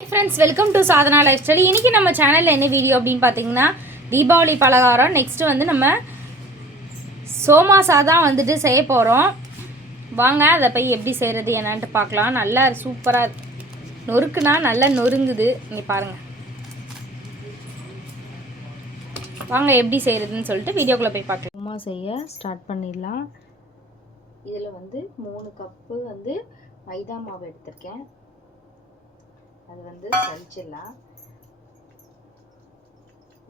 Friends welcome to Sadhana lifestyle इनकी நம்ம சேனல்ல என்ன வீடியோ அப்படினு பாத்தீங்கன்னா தீபாவளி பலகாரம் நெக்ஸ்ட் வந்து நம்ம சோமாசா தான் வந்துட்டு செய்ய போறோம் வாங்க அத போய் எப்படி செய்யறது என்னன்னு பார்க்கலாம் நல்லா சூப்பரா நொறுக்குனா நல்லா நொறுங்குது நீங்க பாருங்க வாங்க எப்படி செய்யறதுன்னு சொல்லிட்டு வீடியோக்குள்ள போய் பார்க்கலாம் சோமா செய்ய ஸ்டார்ட் பண்ணிடலாம் இதுல வந்து 3 கப் வந்து மைதா மாவு எடுத்துர்க்கேன் அது வந்து சலிச்சிடலாம்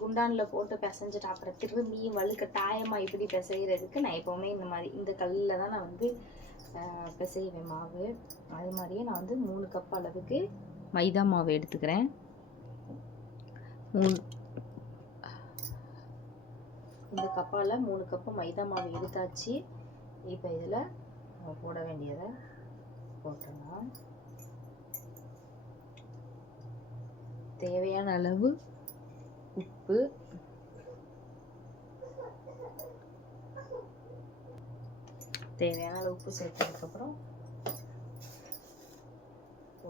குண்டானில் போட்டு பிசைஞ்சிட்டு அப்புறம் திரும்பி வழுக்க தாயமாக இப்படி பிசைகிறதுக்கு நான் எப்போவுமே இந்த மாதிரி இந்த கல்லில் தான் நான் வந்து பிசைவேன் மாவு அது மாதிரியே நான் வந்து 3 கப் அளவுக்கு மைதா மாவு எடுத்துக்கிறேன் இந்த கப்பால் 3 கப்பு மைதா மாவு எடுத்தாச்சு இப்போ இதில் நம்ம போட வேண்டியதை போட்டுடலாம் தேவையான அளவு உப்பு தேவையான அளவு உப்பு சேர்த்ததுக்கப்புறம்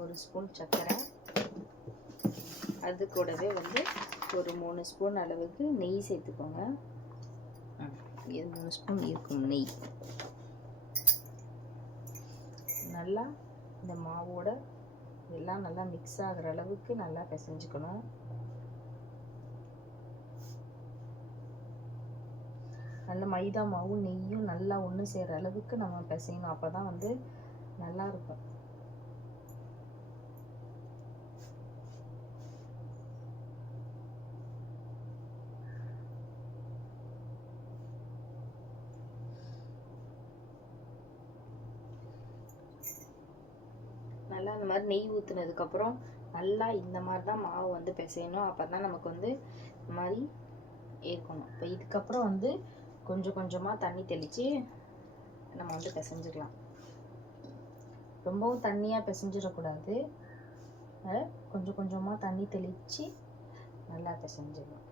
1 ஸ்பூன் சர்க்கரை அது கூடவே வந்து ஒரு 3 ஸ்பூன் அளவுக்கு நெய் சேர்த்துக்கோங்க 3 ஸ்பூன் இருக்கும் நெய் நல்லா இந்த மாவோட எல்லாம் நல்லா மிக்ஸ் ஆகிற அளவுக்கு நல்லா பிசைஞ்சுக்கணும் நல்ல மைதா மாவும் நெய்யும் நல்லா ஒன்று சேர்ற அளவுக்கு நம்ம பிசையணும் அப்போ தான் வந்து நல்லா இருக்கும் நல்லா இந்த மாதிரி நெய் ஊற்றுனதுக்கப்புறம் நல்லா இந்த மாதிரி தான் மாவு வந்து பிசையணும் அப்போ தான் நமக்கு வந்து இந்த மாதிரி இருக்கணும் இப்போ இதுக்கப்புறம் வந்து கொஞ்சம் கொஞ்சமாக தண்ணி தெளித்து நம்ம வந்து பிசைஞ்சிடலாம் ரொம்பவும் தண்ணியாக பிசைஞ்சிடக்கூடாது அதனால் கொஞ்சம் கொஞ்சமாக தண்ணி தெளித்து நல்லா பிசைஞ்சிடலாம்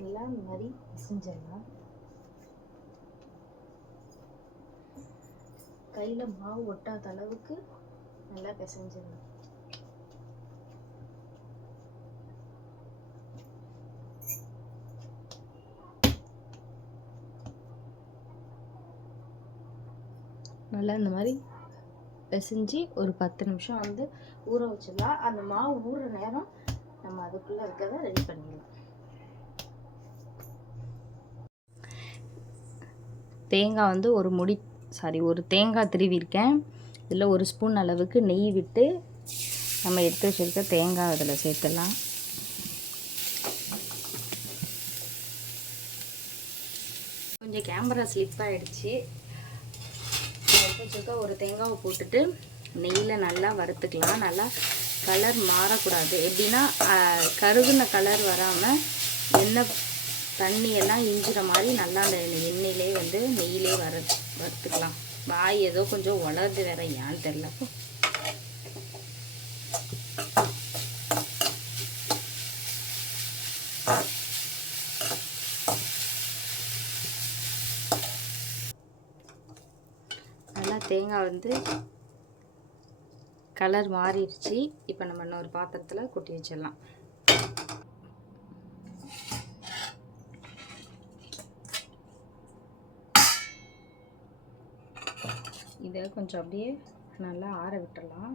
எல்லாம் இந்த மாதிரி பிசைஞ்சிடலாம் கையில் மாவு ஒட்டாத அளவுக்கு நல்லா பிசைஞ்சிடலாம் நல்லா இந்த மாதிரி பிசைஞ்சு ஒரு 10 நிமிஷம் வந்து ஊற வச்சிடலாம் அந்த மாவு ஊறுற நேரம் நம்ம அதுக்குள்ளே இருக்கிறத ரெடி பண்ணிடலாம் தேங்காய் வந்து ஒரு தேங்காய் திருவிருக்கேன் இதில் 1 ஸ்பூன் அளவுக்கு நெய் விட்டு நம்ம எடுத்து வச்சுருக்க தேங்காய் அதில் சேர்த்துடலாம் கொஞ்சம் கேமரா ஸ்லிப் ஆகிடுச்சு எடுத்து வச்சுருக்க ஒரு தேங்காவை போட்டுட்டு நெய்யில் நல்லா வறுத்துக்கலாம் நல்லா கலர் மாறக்கூடாது எப்படின்னா கருகுன கலர் வராமல் எண்ணெய் தண்ணியெல்லாம் இஞ்சிற மாதிரி நல்லா அந்த எண்ணெயிலே வந்து நெய்யிலே வறுத்துக்கலாம் வாய் ஏதோ கொஞ்சம் வளருது வேற ஏன்னு தெரியல நல்லா தேங்காய் வந்து கலர் மாறிடுச்சு இப்போ நம்ம இன்னொரு பாத்திரத்தில் கொட்டி வச்சிடலாம் இதை கொஞ்சம் அப்படியே நல்லா ஆற விட்டுடலாம்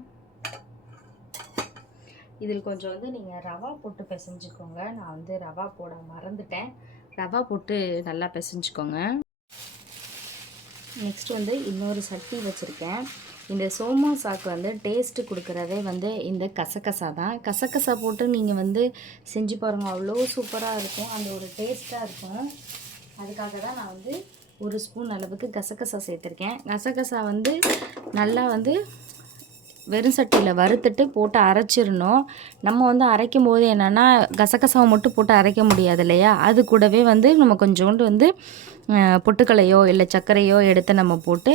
இதில் கொஞ்சம் வந்து நீங்கள் ரவா போட்டு பிசைஞ்சுக்கோங்க நான் வந்து ரவா போட மறந்துட்டேன் ரவா போட்டு நல்லா பிசைஞ்சுக்கோங்க நெக்ஸ்ட் வந்து இன்னொரு சட்டி வச்சுருக்கேன் இந்த சோமாசாக்கு வந்து டேஸ்ட்டு கொடுக்குறதே வந்து இந்த கசகசா தான் கசகசா போட்டு நீங்கள் வந்து செஞ்சு பாருங்கள் அவ்வளோ சூப்பராக இருக்கும் அந்த ஒரு டேஸ்ட்டாக இருக்கும் அதுக்காக தான் நான் வந்து 1 ஸ்பூன் அளவுக்கு கசகசா சேர்த்துருக்கேன். கசகசா வந்து நல்லா வந்து வெறும் சட்டியில் வறுத்துட்டு போட்டு அரைச்சிடணும். நம்ம வந்து அரைக்கும் போது என்னென்னா கசகசாவை மட்டும் போட்டு அரைக்க முடியாது இல்லையா, அது கூடவே வந்து நம்ம கொஞ்சோண்டு வந்து பொட்டுக்கலையோ இல்லை சர்க்கரையோ எடுத்து நம்ம போட்டு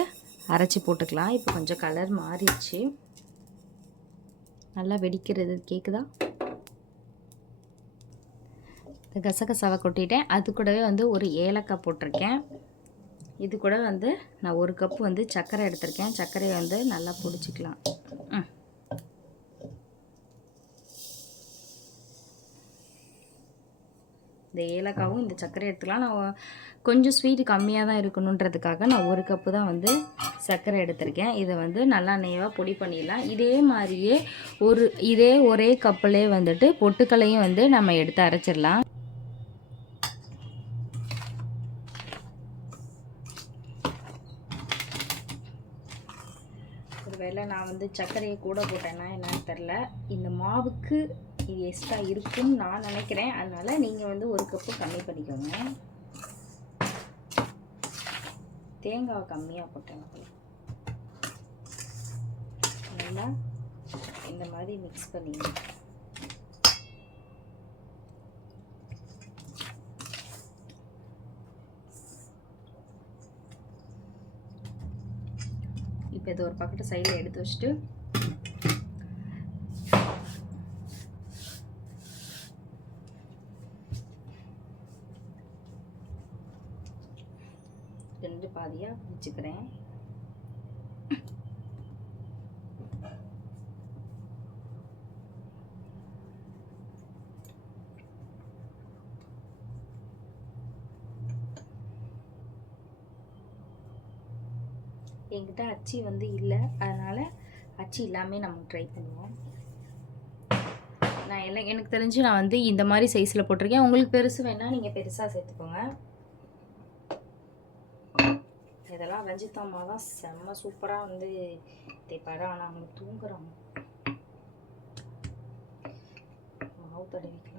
அரைச்சி போட்டுக்கலாம். இப்போ கொஞ்சம் கலர் மாறிடுச்சு, நல்லா வெடிக்கிறது கேட்குதா. கசகசாவை கொட்டிட்டேன். அது கூடவே வந்து ஒரு ஏலக்காய் போட்டிருக்கேன். இது கூட வந்து நான் 1 கப்பு வந்து சர்க்கரை எடுத்திருக்கேன். சர்க்கரையை வந்து நல்லா பிடிச்சிக்கலாம். இந்த ஏலக்காவும் இந்த சர்க்கரை எடுத்துக்கலாம். நான் கொஞ்சம் ஸ்வீட்டு கம்மியாக தான் இருக்கணுன்றதுக்காக நான் 1 கப்பு தான் வந்து சர்க்கரை எடுத்திருக்கேன். இதை வந்து நல்லா நெய்வாக பொடி பண்ணிடலாம். இதே மாதிரியே இதே ஒரே கப்புலேயே வந்துட்டு பொட்டுக்களையும் வந்து நம்ம எடுத்து அரைச்சிடலாம். ஒருவேளை நான் வந்து சர்க்கரையை கூட போட்டேன்னா என்னன்னு தெரில, இந்த மாவுக்கு இது எக்ஸ்ட்ரா இருக்குன்னு நான் நினைக்கிறேன். அதனால் நீங்கள் வந்து 1 கப்பு கம்மி பண்ணிக்கோங்க. தேங்காவை கம்மியாக போட்டேன். நல்லா இந்த மாதிரி மிக்ஸ் பண்ணிடுங்க. இப்போ இது ஒரு பக்கெட்டு சைடில் எடுத்து வச்சுட்டு ரெண்டு பாதியாக பிரிச்சுக்கிறேன். என்கிட்ட அச்சி வந்து இல்லை, அதனால் அச்சி இல்லாமல் நம்ம ட்ரை பண்ணுவோம். நான் எனக்கு தெரிஞ்சு நான் வந்து இந்த மாதிரி சைஸில் போட்டிருக்கேன். உங்களுக்கு பெருசு வேணால் நீங்கள் பெருசாக சேர்த்துக்கோங்க. இதெல்லாம் ரஞ்சித் அம்மா தான் செம்ம சூப்பராக வந்து தேய்ப்பாரு. ஆனால் அவங்க தூங்குறாங்க. மாவு தடவிக்கலாம்.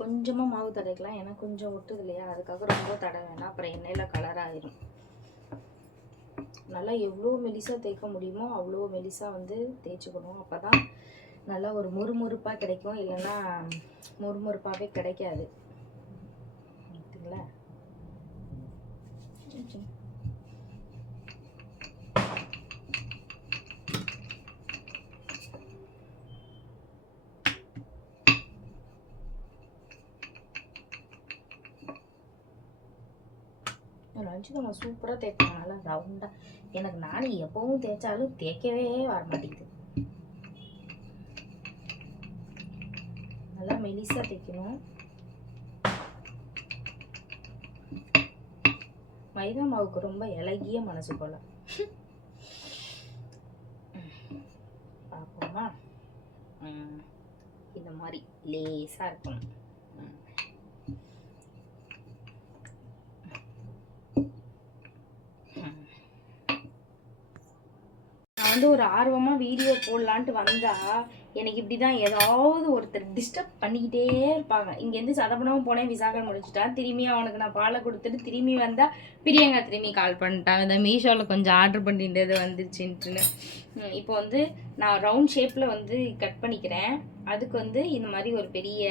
கொஞ்சமாக மாவு தடவிக்கலாம், ஏன்னா கொஞ்சம் ஒட்டுது இல்லையா, அதுக்காக ரொம்ப தடவை வேணாம், அப்புறம் எண்ணெயில் கலர் ஆயிரும். நல்லா எவ்வளோ மெலிசாக தேய்க்க முடியுமோ அவ்வளோ மெலிசாக வந்து தேய்ச்சிக்கணும். அப்போ தான் நல்லா ஒரு முறுமுறுப்பாக கிடைக்கும், இல்லைன்னா முறுமுறுப்பாகவே கிடைக்காது. ஓகேங்களா. ரஞ்சித் நம்ம சூப்பராக தேய்ப்பாங்க, நல்லா ரவுண்டாக. எனக்கு நானே எப்பவும் தேய்ச்சாலும் தேய்க்கவே வர மாட்டேங்குது. நல்லா மெலிசாக தேய்க்கணும். மைதா மாவுக்கு ரொம்ப இலகிய மனசு போல. பார்ப்போமா, இந்த மாதிரி லேசாக இருக்கணும். நான் வந்து ஒரு ஆர்வமாக வீடியோ போடலான்ட்டு வந்தா எனக்கு இப்படி தான் ஏதாவது ஒருத்தர் டிஸ்டர்ப் பண்ணிக்கிட்டே இருப்பாங்க. இங்கேருந்து சதப்பனமும் போனேன், விசாகம் முடிச்சுட்டான். திரும்பி அவனுக்கு நான் பாலை கொடுத்துட்டு திரும்பி வந்தால் பிரியங்கா திரும்பி கால் பண்ணிட்டான், இந்த மீஷோவில் கொஞ்சம் ஆர்டர் பண்ணிட்டு வந்துருச்சுன்ட்டுன்னு. இப்போ வந்து நான் ரவுண்ட் ஷேப்பில் வந்து கட் பண்ணிக்கிறேன். அதுக்கு வந்து இந்த மாதிரி ஒரு பெரிய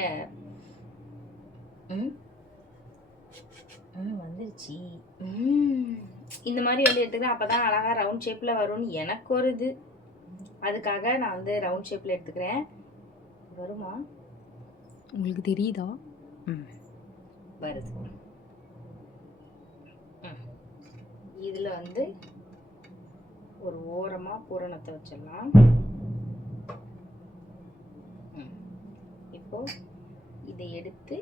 வந்துருச்சு. இந்த மாதிரி வந்து எடுத்துக்கிறேன், அப்போ தான் அழகாக ரவுண்ட் ஷேப்பில் வரும்னு எனக்கு ஒரு இது. அதுக்காக நான் வந்து ரவுண்ட் ஷேப்பில் எடுத்துக்கிறேன். வருமா உங்களுக்கு தெரியுதா? வருது. இதில் வந்து ஒரு ஓரமாக பூரணத்தை வச்சிடலாம். இப்போ இதை எடுத்து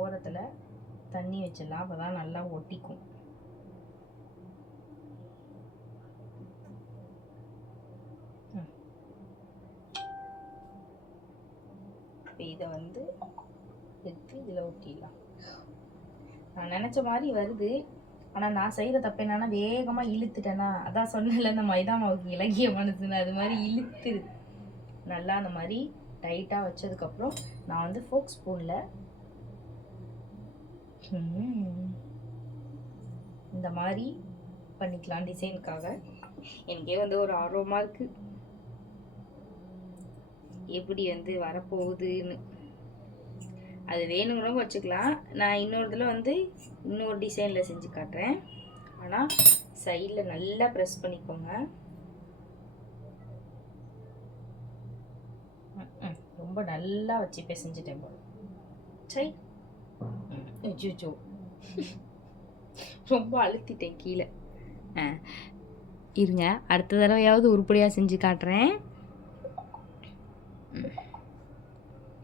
ஓரத்தில் தண்ணி வச்சிடலாம், அப்போ தான் நல்லா ஒட்டிக்கும். இப்போ இதை வந்து எடுத்து இதில் ஒட்டிடலாம். நான் நினச்ச மாதிரி வருது, ஆனால் நான் செய்கிற தப்பு என்னன்னா வேகமாக இழுத்துட்டேன்னா, அதான் சொன்னேன்ல இந்த மைதா மாவுக்கு இலகிய மனசுன்னு, அது மாதிரி இழுத்துரு. நல்லா அந்த மாதிரி டைட்டாக வச்சதுக்கப்புறம் நான் வந்து ஃபோக் ஸ்பூனில் இந்த மாதிரி பண்ணிக்கலாம் டிசைனுக்காக. எனக்கே வந்து ஒரு ஆர்வமாக இருக்குது எப்படி வந்து வரப்போகுதுன்னு. அது வேணுங்கிறவங்க வச்சுக்கலாம். நான் இன்னொரு இதில் வந்து இன்னொரு டிசைனில் செஞ்சு காட்டுறேன். ஆனால் சைடில் நல்லா ப்ரெஸ் பண்ணிக்கோங்க. ரொம்ப நல்லா வச்சு பிசைஞ்சிட்டேன் போல. சை அச்சோ ரொம்ப அழுத்திட்டேன் கீழே. இருங்க, அடுத்த தடவையாவது உருப்படியாக செஞ்சு காட்டுறேன்.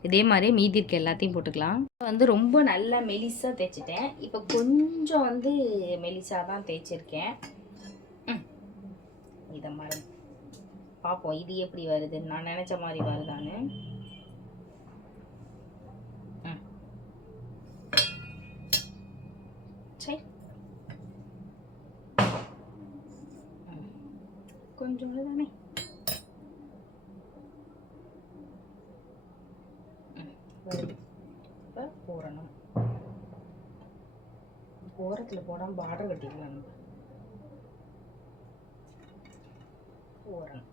இதே மாதிரி மீதி இருக்க எல்லாத்தையும் போட்டுக்கலாம். வந்து ரொம்ப நல்லா மெலிசாக தேய்ச்சிட்டேன். இப்போ கொஞ்சம் வந்து மெலிசாக தான் தேய்ச்சிருக்கேன். இதை மாதிரி பார்ப்போம் இது எப்படி வருது, நான் நினச்ச மாதிரி வருதான்னு. சரி, கொஞ்சம் தானே. இப்போ போடணும். ஓரத்தில் போடாமல் பார்டர் கட்டிடலாம். நம்ம போடணும்.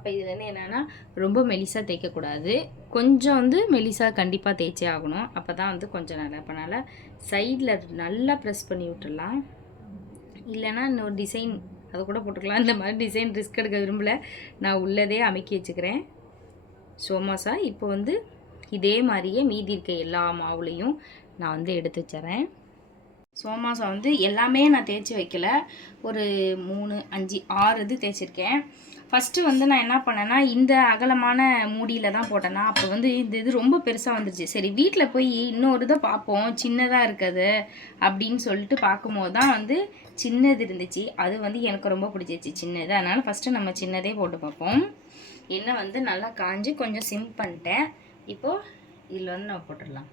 அப்போ இதில் வந்து என்னென்னா ரொம்ப மெலிசாக தேய்க்கக்கூடாது, கொஞ்சம் வந்து மெலிசாக கண்டிப்பாக தேய்ச்சே ஆகணும். அப்போ தான் வந்து கொஞ்சம் நல்லா. அப்போனால சைடில் நல்லா ப்ரெஸ் பண்ணி விட்டுடலாம். இல்லைன்னா இன்னொரு டிசைன் அதை கூட போட்டுக்கலாம். இந்த மாதிரி டிசைன் ரிஸ்க் எடுக்க விரும்பலை, நான் உள்ளதே அமைக்கி வச்சுக்கிறேன். சோமாசா இப்போ வந்து இதே மாதிரியே மீதி இருக்க எல்லா மாவுலையும் நான் வந்து எடுத்து வச்சுறேன். சோமாசா வந்து எல்லாமே நான் தேய்ச்சி வைக்கல, ஒரு 3, 5, 6 இது தேய்ச்சிருக்கேன். ஃபஸ்ட்டு வந்து நான் என்ன பண்ணேன்னா இந்த அகலமான மூடியில் தான் போட்டேன்னா, அப்போ வந்து இந்த இது ரொம்ப பெருசாக வந்துடுச்சு. சரி வீட்டில் போய் இன்னொரு இதை பார்ப்போம் சின்னதாக இருக்குது அப்படின்னு சொல்லிட்டு பார்க்கும்போது தான் வந்து சின்னது இருந்துச்சு. அது வந்து எனக்கு ரொம்ப பிடிச்சிச்சு சின்னது. அதனால் ஃபஸ்ட்டு நம்ம சின்னதே போட்டு பார்ப்போம். எண்ணெய் வந்து நல்லா காஞ்சி கொஞ்சம் சிம் பண்ணிட்டேன். இப்போது இதில் வந்து நம்ம போட்டுடலாம்.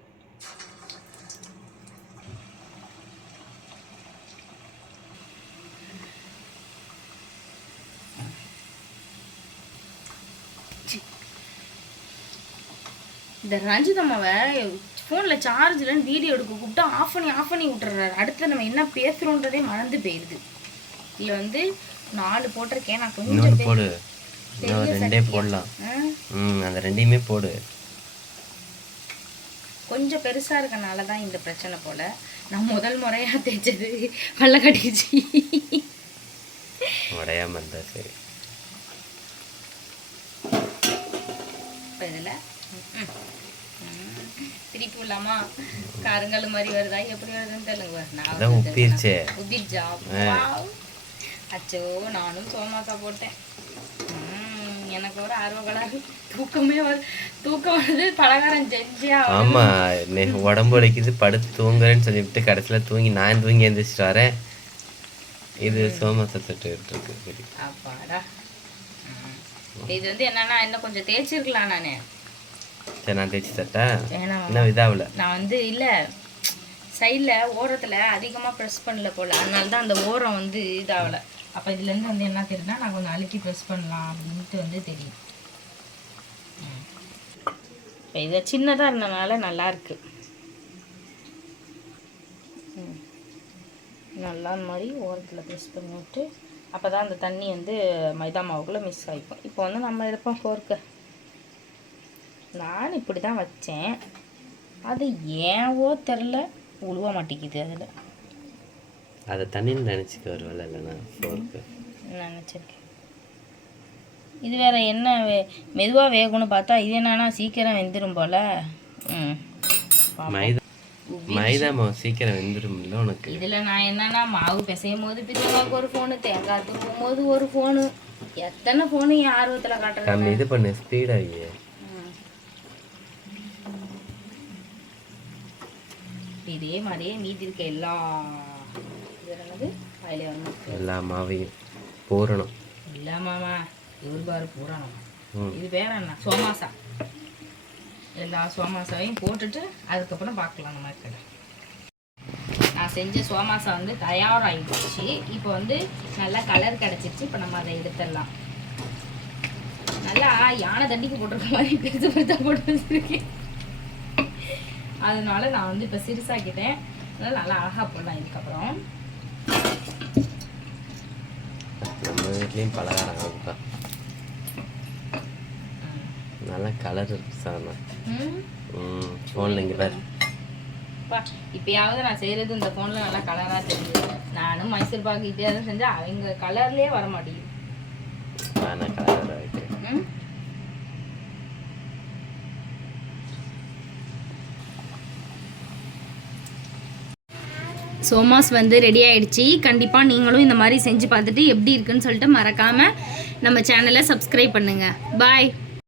இந்த ரஞ்சித் அம்மாவை ஃபோனில் சார்ஜ் இல்லைன்னு வீடியோ எடுக்க கூப்பிட்டு ஆஃப் பண்ணி விட்டுறாரு. அடுத்து நம்ம என்ன பேசுகிறோன்றதே மறந்து போயிடுது. இதில் வந்து 4 போட்டிருக்கேன். நான் கொஞ்சம் போடு, 2 போடலாம். அந்த 2யுமே போடு. கொஞ்சம் பெருசாக இருக்கனால தான் இந்த பிரச்சனை போல். நான் முதல் முறையாக தேய்ச்சது வெள்ளை கட்டிச்சு. உடையாம இருந்தா சரி. இப்போ இதில் திருப்பி இல்லாமா கருங்கல் மாதிரி வருதா எப்படி வருதுன்னு தெரியல. நான் உதிர்ச்சா அச்சோ, நானும் சோமாசா போட்டேன். எனக்கு ஒரு ஆர்வக்கலாறு தூக்கம் வருது, பலகாரம் செஞ்சியா. ஆமா, உடம்பு வலிக்குது படுத்து தூங்குறேன்னு சொல்லிவிட்டு கடைசியில் நான் தூங்கி எழுந்திரிச்சிட்டு வரேன். இது சோமாசா தொட்டு இருக்கு. அப்பாடா, இது வந்து என்னன்னா இன்னும் கொஞ்சம் தேய்ச்சிருக்கலாம். நான் தேய்ச்சி தட்டா இன்னும் இதாகல. நான் வந்து இல்லை சைடில் ஓரத்தில் அதிகமாக ப்ரெஸ் பண்ணல போல், அதனால தான் அந்த ஓரம் வந்து இதாகலை. அப்போ இதுலேருந்து வந்து என்ன தெரியுதுன்னா நான் கொஞ்சம் அழுக்கி ப்ரெஸ் பண்ணலாம் அப்படின்ட்டு வந்து தெரியும். இப்போ இதை சின்னதாக இருந்தனால நல்லாயிருக்கு. நல்லா இந்த மாதிரி ஓரத்தில் ப்ரெஸ் பண்ணி விட்டு அப்போ தான் அந்த தண்ணி வந்து மைதா மாவுக்குள்ளே மிஸ் ஆகிக்கும். இப்போ வந்து நம்ம எடுப்போம் ஃபோர்க்கை. நான் இப்படி தான் வச்சேன், அது ஏவோ தெரில உழுவ மாட்டேங்குது. அதில் அதை தண்ணின்னு நினச்சிக்க வருவல, இல்லைண்ணா ஃபோர்க்கு நினச்சிருக்கேன். இது வேறு என்ன மெதுவாக வேகணும்னு பார்த்தா இது என்னன்னா சீக்கிரம் வெந்துடும் போல். மைதா மாவு சீக்கிரம் வெந்துடும் உனக்கு. இதில் நான் என்னன்னா மாவு பிசையும் போது பிரியாவுக்கு ஒரு ஃபோனு, தேங்காய் துருவும் போது ஒரு ஃபோனு, எத்தனை ஃபோனு என் ஆர்வத்தில் காட்டுறது. கம்மி இது பண்ணு ஸ்பீடாகி. இதே மாதிரியே மீதி இருக்க எல்லா எல்லா மாவையும் பூரணம். இல்லை மாமா, இவர் பாரு பூரணம். இது பேர் என்ன, சோமாசா. எல்லா சோமாசாவையும் போட்டுட்டு அதுக்கப்புறம் பார்க்கலாம் நம்ம கடை. நான் செஞ்ச சோமாசா வந்து தயாராகிடுச்சு. இப்போ வந்து நல்லா கலர் கிடச்சிருச்சு. இப்போ நம்ம அதை எடுத்துடலாம். நல்லா யானை தண்டிக்கு போட்டிருக்க மாதிரி பெருசு பெருசாக போட்டு வச்சுருக்கேன். அதனால நான் வந்து இப்போ சிறுசாக்கிட்டேன். அதனால நல்லா அழகாக போடலாம். இதுக்கப்புறம் நம்ம வீட்லேயும் பலகாரம் ஆகுப்பா. நல்லா கலர் இருக்கு சார். ஃபோனில் இங்கே பாரு. இப்பயாவது நான் செய்கிறது இந்த ஃபோனில் நல்லா கலராக தெரியுது. நானும் மைசூர் பாக்கு இப்பயாவது செஞ்சால் அவங்க கலர்லேயே வர மாட்டேங்குது. நான் கலர் ஆகிட்டு சோமாஸ் வந்து ரெடி ஆகிடுச்சி. கண்டிப்பாக நீங்களும் இந்த மாதிரி செஞ்சு பார்த்துட்டு எப்படி இருக்குன்னு சொல்லிட்டு மறக்காமல் நம்ம சேனலை சப்ஸ்கிரைப் பண்ணுங்கள். பாய்.